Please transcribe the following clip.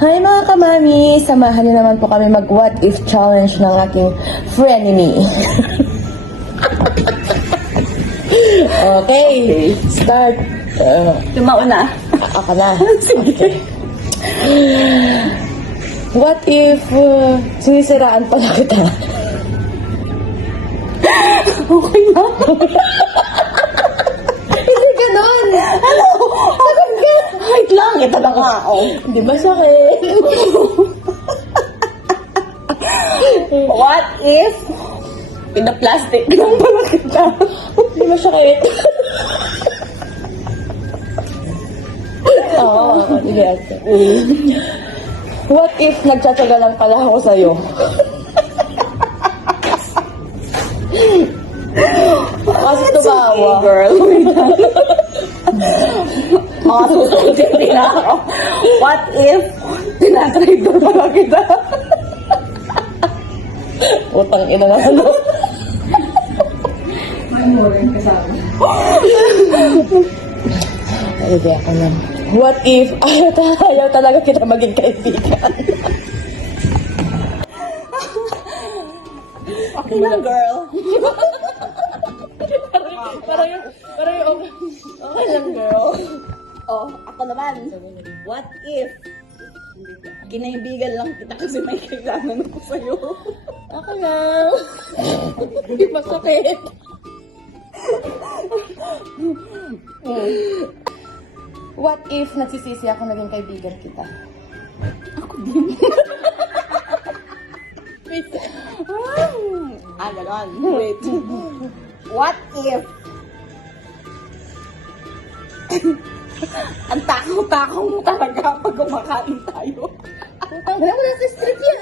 Hi mga kamami! Samahan niyo naman po kami mag-what if challenge ng aking frenemy. Okay, start. Tumauna. Ako na. Sige. What if sinisiraan pala kita? Okay na. Hindi ganon! Ano? Wait lang. Ito na nga. Oh. Hindi ba sakit? What if pinaplastic lang pala kita? Hindi ba sakit? Oo, sige. What if nagtsatsaga lang pala ako sa'yo? Kasi tumawa. Girl. Mga susunod na ako. What if tinatraitor pala kita? Utang ina na ano. Sige, ako na. What if ayaw talaga kita maging kaibigan? Okay lang, girl. Parang yung okay lang, girl. Oh, ako naman. What if kinaibigan lang kita kasi may kailangan ako sa'yo? Ako lang. Hindi masakit. What if nagsisisi ako naging kaibigan kita? Ako din. Wait. Ganon. Wait. What if ang takaw-takaw mo talaga pag kumakain tayo? Wala ko na sa street yan.